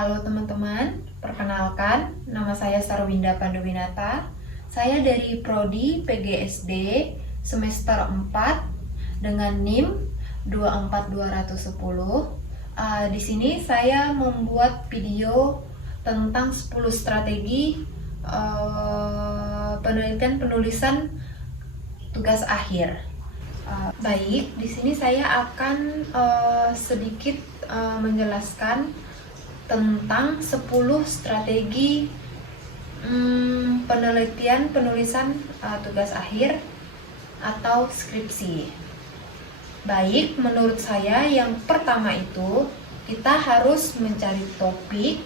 Halo teman-teman, perkenalkan nama saya Sarwinda Panduwinata. Saya dari Prodi PGSD semester 4 dengan NIM 24210. Di sini saya membuat video tentang 10 strategi penelitian penulisan tugas akhir. Baik, di sini saya akan sedikit menjelaskan tentang 10 strategi penelitian penulisan tugas akhir atau skripsi. Baik, menurut saya yang pertama itu kita harus mencari topik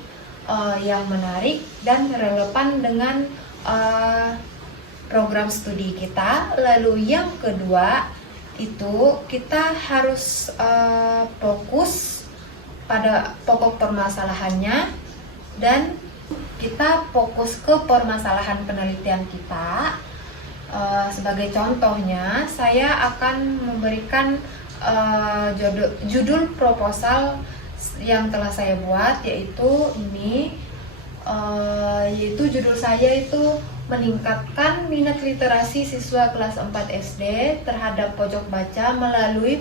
yang menarik dan relevan dengan program studi kita. Lalu yang kedua itu kita harus fokus pada pokok permasalahannya dan kita fokus ke permasalahan penelitian kita. Sebagai contohnya, saya akan memberikan judul proposal yang telah saya buat, yaitu ini, yaitu judul saya itu meningkatkan minat literasi siswa kelas 4 SD terhadap pojok baca melalui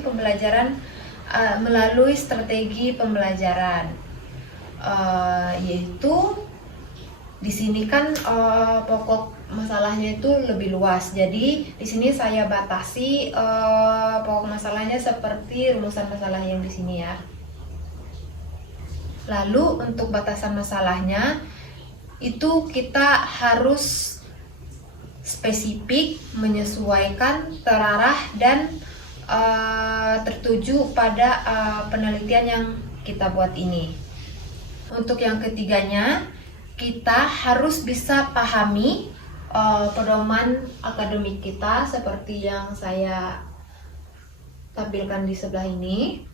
strategi pembelajaran. Yaitu di sini kan pokok masalahnya itu lebih luas. Jadi di sini saya batasi pokok masalahnya seperti rumusan masalah yang di sini ya. Lalu untuk batasan masalahnya itu kita harus spesifik, menyesuaikan, terarah, dan tertuju pada penelitian yang kita buat ini. Untuk yang ketiganya, kita harus bisa pahami pedoman akademik kita seperti yang saya tampilkan di sebelah ini.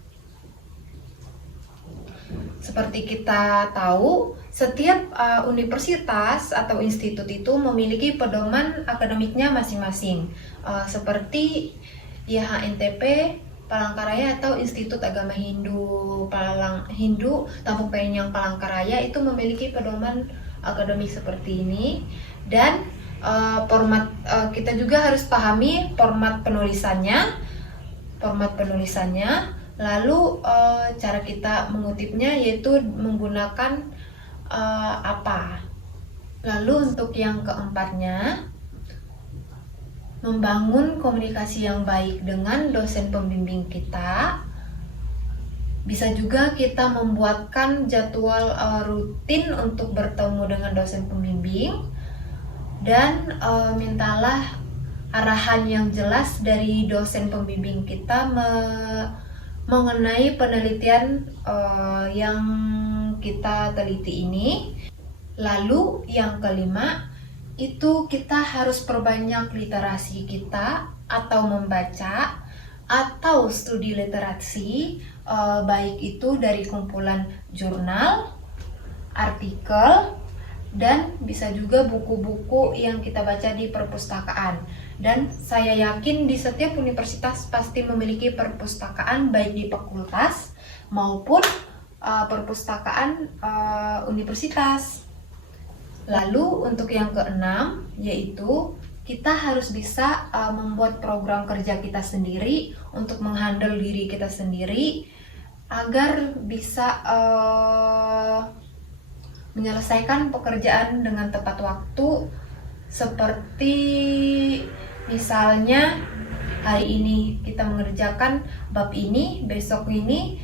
Seperti kita tahu, setiap universitas atau institut itu memiliki pedoman akademiknya masing-masing. Seperti YHNTP, Palangkaraya atau Institut Agama Hindu Tampung Penyang Palangkaraya itu memiliki pedoman akademik seperti ini. Dan format kita juga harus pahami format penulisannya. Lalu cara kita mengutipnya yaitu menggunakan apa. Lalu untuk yang keempatnya, membangun komunikasi yang baik dengan dosen pembimbing kita. Bisa juga kita membuatkan jadwal rutin untuk bertemu dengan dosen pembimbing, dan mintalah arahan yang jelas dari dosen pembimbing kita mengenai penelitian yang kita teliti ini. Lalu yang kelima, itu kita harus perbanyak literasi kita atau membaca atau studi literasi, baik itu dari kumpulan jurnal, artikel, dan bisa juga buku-buku yang kita baca di perpustakaan. Dan saya yakin di setiap universitas pasti memiliki perpustakaan baik di fakultas maupun perpustakaan universitas. Lalu untuk yang keenam, yaitu kita harus bisa membuat program kerja kita sendiri untuk menghandle diri kita sendiri agar bisa menyelesaikan pekerjaan dengan tepat waktu. Seperti misalnya hari ini kita mengerjakan bab ini, besok ini,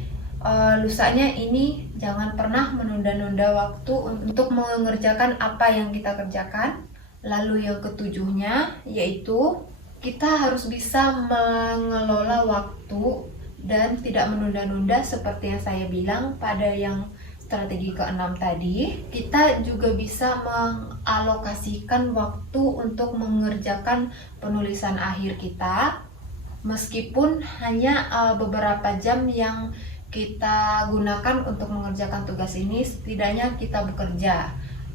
lusanya ini. Jangan pernah menunda-nunda waktu untuk mengerjakan apa yang kita kerjakan. Lalu yang ketujuhnya, yaitu kita harus bisa mengelola waktu dan tidak menunda-nunda seperti yang saya bilang pada yang strategi keenam tadi. Kita juga bisa mengalokasikan waktu untuk mengerjakan penulisan akhir kita, meskipun hanya beberapa jam yang kita gunakan untuk mengerjakan tugas ini, setidaknya kita bekerja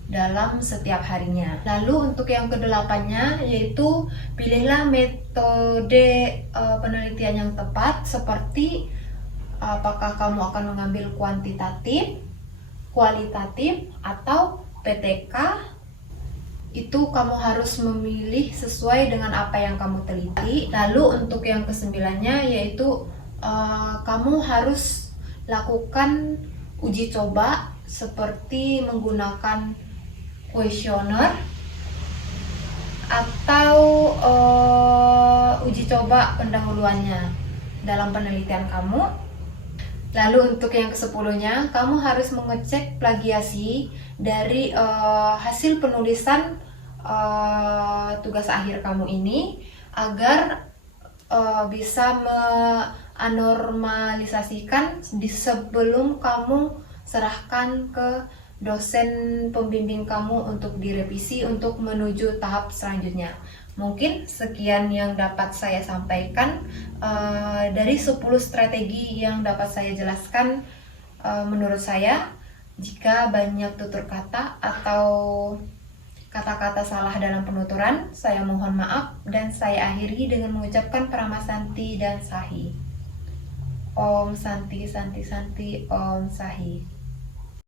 dalam setiap harinya. Lalu untuk yang kedelapannya, yaitu pilihlah metode penelitian yang tepat, seperti apakah kamu akan mengambil kuantitatif kualitatif atau PTK. Itu kamu harus memilih sesuai dengan apa yang kamu teliti. Lalu untuk yang kesembilannya yaitu kamu harus lakukan uji coba seperti menggunakan kuesioner atau uji coba pendahuluannya dalam penelitian kamu. Lalu untuk yang ke-10-nya, kamu harus mengecek plagiasi dari hasil penulisan tugas akhir kamu ini agar bisa menormalisasikan sebelum kamu serahkan ke dosen pembimbing kamu untuk direvisi untuk menuju tahap selanjutnya. Mungkin sekian yang dapat saya sampaikan dari 10 strategi yang dapat saya jelaskan. Menurut saya, jika banyak tutur kata atau kata-kata salah dalam penuturan, saya mohon maaf dan saya akhiri dengan mengucapkan Parama Santi dan Sahi. Om Santi Santi Santi Om Sahi.